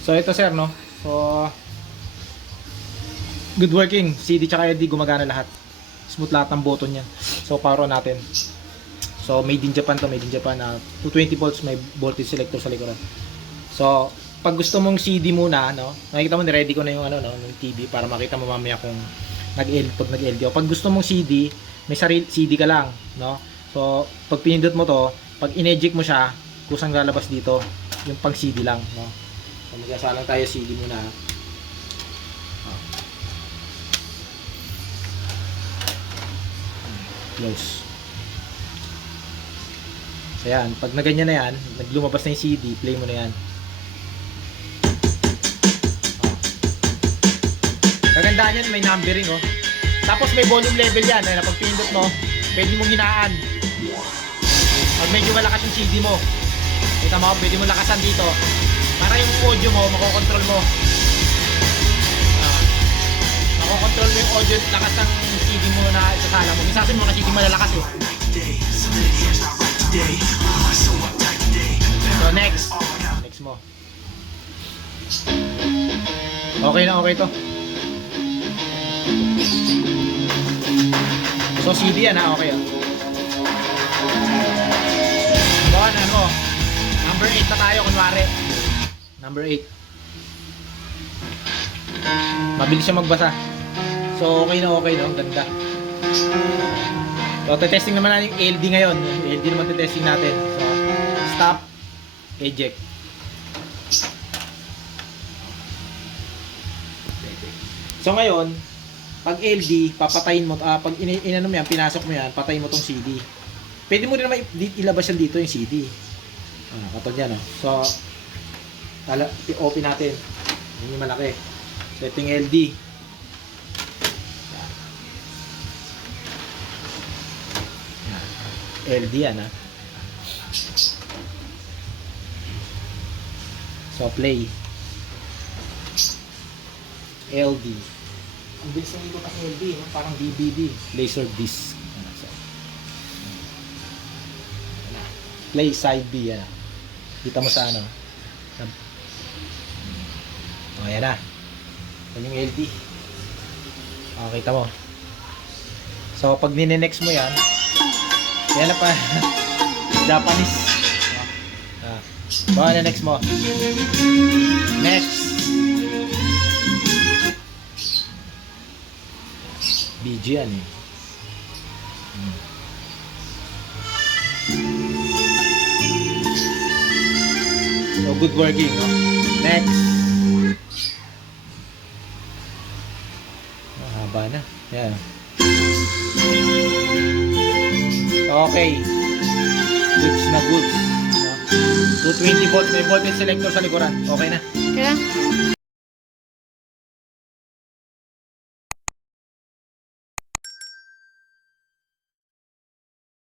So ito sir, no? So good working. CD tsaka LED gumagana lahat. Smooth lahat ng button niyan. So power on natin. So made in Japan to, made in Japan na 220 volts, may voltage selector sa likuran. So pag gusto mong CD muna, no? Nakikita mo ni-ready ko na yung ano, no, yung TV para makita mo mamaya kung nag-LD o pag gusto mong CD, may sarili CD ka lang, no? So pag pinindot mo to, pag in-eject mo siya, kusang lalabas dito yung pang CD lang, no? So magsasalang tayo CD muna. Close. So yan, pag naganyan na yan, naglumabas na yung CD, play mo na yan. Kagandaan yan, may numbering, oh. Tapos may volume level yan, na pag pinindot mo, pwede mong hinaan. Pag medyo malakas yung CD mo, kita mo, pwede mo lakasan dito. Para yung audio mo, makokontrol mo. Makokontrol mo yung audio, lakas ng CD mo na isasala mo. Minsan mo mga CD malalakas eh. So next mo. Okay na, okay to. So CD yan ha, okay. Doon ano, number 8 na tayo kunwari. Number 8. Mabilis siya magbasa. So okay na, okay no, ganda. So testing naman natin yung LD ngayon. Yung LD naman testing natin. So stop, eject. So ngayon, pag LD, papatayin mo, pag inano mo yan, pinasok mo yan, patayin mo tong CD. Pwede mo rin naman ilabas yan dito yung CD. Katulad yan, no? So, open natin. Yun yung malaki. Setting LD. LD yan, ha? So, play. LD. Ang bilis ng ikot ng LD, no? Parang DVD, laser disc. Play side B, yan. Kita mo sa ano. O, yan na. Yan yung LD. O, kita mo. So, pag nine-next mo yan, yan na pa. Japanese. Baka na next mo. Next. BG yan eh. So good working, no? Next. Mahaba na. Yan. Okay. Goods na goods. No? 220 volts. May voltage selector sa likuran. Okay na. Kaya?